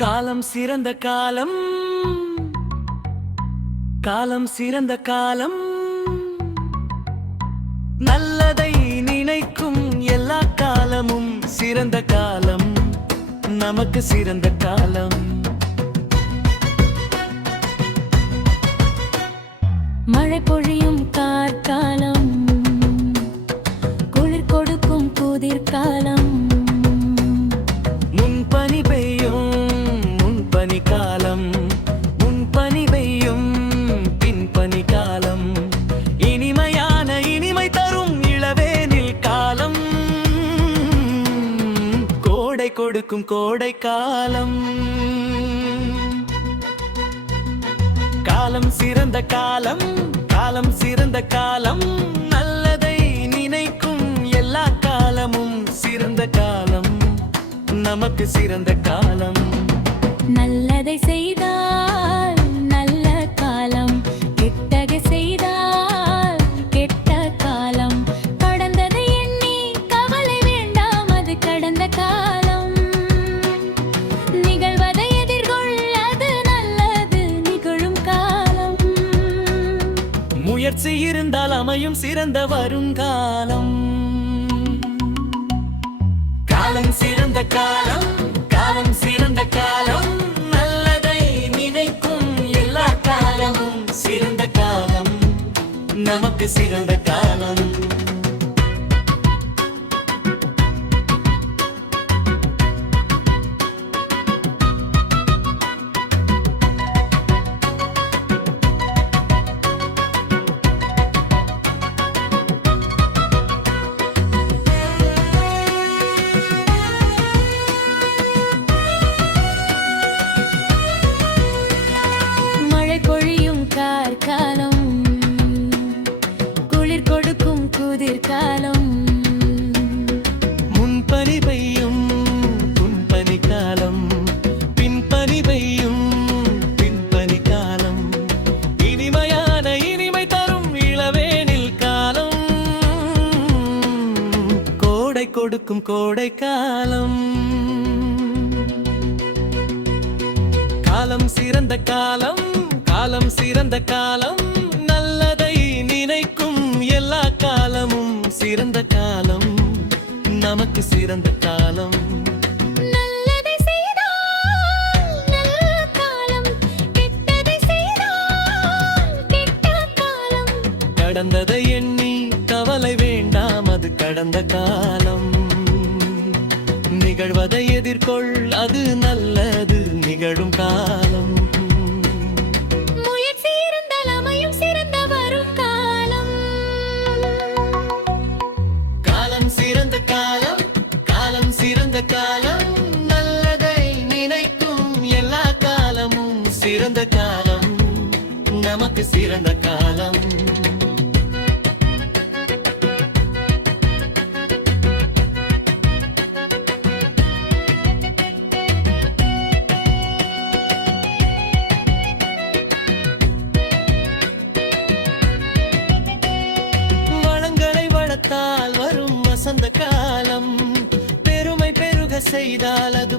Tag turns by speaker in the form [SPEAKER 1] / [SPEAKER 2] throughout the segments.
[SPEAKER 1] காலம் சிறந்த காலம். காலம் சிறந்த காலம். நல்லதை நினைக்கும் எல்லா காலமும் சிறந்த காலம். நமக்கு சிறந்த காலம்.
[SPEAKER 2] மழை பொழியும் கார்காலம். கொடுக்கும்
[SPEAKER 1] கோடை காலம் காலம் சிறந்த காலம் காலம் சிறந்த காலம். நல்லதை நினைக்கும் எல்லா காலமும் சிறந்த காலம். நமக்கு சிறந்த காலம்.
[SPEAKER 2] நல்லதை செய்த
[SPEAKER 1] முயற்சி இருந்தால் அமையும் சிறந்த வருங்காலம். காலம் சிறந்த காலம் காலம் சிறந்த காலம் நல்லதை நினைக்கும் எல்லா காலமும் சிறந்த காலம். நமக்கு சிறந்த காலம்.
[SPEAKER 2] குதிர்காலம்
[SPEAKER 1] முன்பனி பெய்யும் புன்பனி காலம். பின்பனி பெய்யும் பின்பனி காலம் இனிமையான இனிமை தரும் இளவேனில் காலம் கோடை கொடுக்கும் கோடை காலம். காலம் சிறந்த காலம் காலம் சிறந்த காலம். நமக்கு சிறந்த காலம். கடந்ததை எண்ணி கவலை வேண்டாம் அது கடந்த காலம். நிகழ்வதை எதிர்கொள் அது நல்லது நிகழும் காலம். நமக்கு சிறந்த காலம். வளங்களை வளர்த்தால் வரும் வசந்த காலம். பெருமை பெருக செய்தால் அது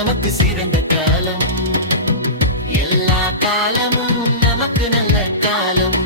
[SPEAKER 1] நமக்கு சிறந்த காலம். எல்லா காலமும் நமக்கு நல்ல காலம்.